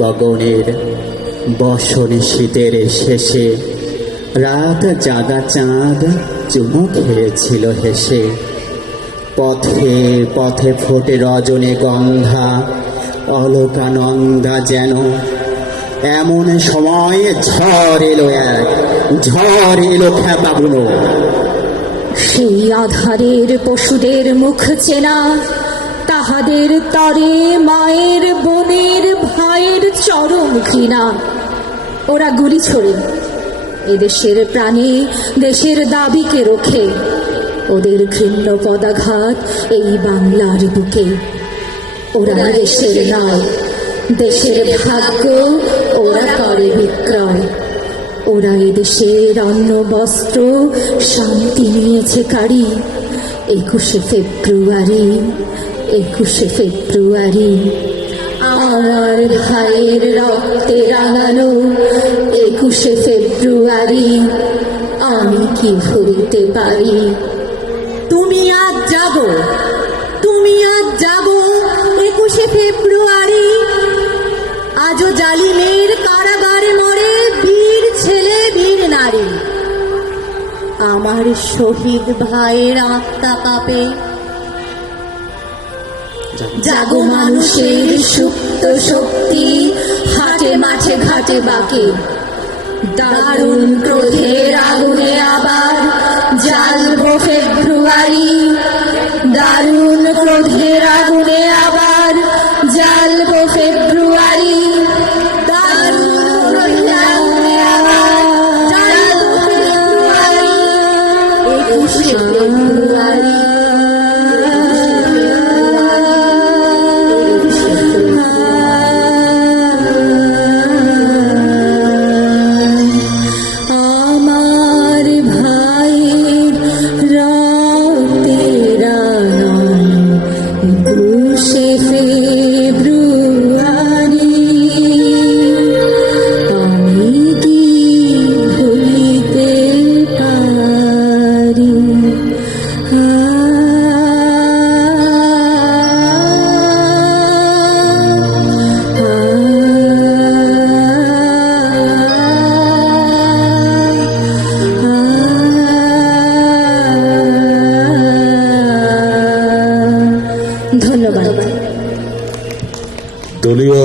গগনের বসনে শীতের শেষে রাত জাগা চাঁদ চুমু খেয়েছিল হেসে। পথে পথে ফোটে রজনী গন্ধা, অলকানন্দা যেন। এমন সময় ঝড় এলো, এক ঝড় এলো খ্যাপা বুনো। সেই আধারের পশুদের মুখ চেনা, তাহাদের তরে মায়ের বোনের ভাইয়ের চরম ঘৃণা। ওরা গুলি ছোড়ে এদেশের প্রাণে, দেশের দাবিকে রোখে। ওদের ঘৃণ্য পদাঘাত এই বাংলার বুকে। ওরা দেশের নয়, দেশের ভাগ্য ওরা করে বিক্রয়। ওরা এদেশের অন্ন বস্ত্র শান্তি নিয়েছে কারি। 21শে ফেব্রুয়ারি, 21শে ফেব্রুয়ারি, আমার ভাইয়ের রক্তে রাঙানো 21শে ফেব্রুয়ারি, আমি কি ভুলতে পারি? তুমি আজ জাগো, তুমি আজ জাগো 21শে ফেব্রুয়ারি। আজও জালিমের কারাগারে মরে বীর ছেলে বীর নারী। আমার শহীদ ভাইয়ের আত্মা কাঁপে। জাগো মানুষের সুপ্ত শক্তি, হাটে মাঠে ঘাটে বাকে। দারুণ ক্রোধের আগুনে আবার জ্বালবো ফেব্রুয়ারি। দারুণ ক্রোধের আগুনে আবার জ্বালবো ফেব্রুয়ারি। দারুণ ক্রোধের আগুনে আবার জ্বালবো ফেব্রুয়ারি। 21শে ফেব্রুয়ারি।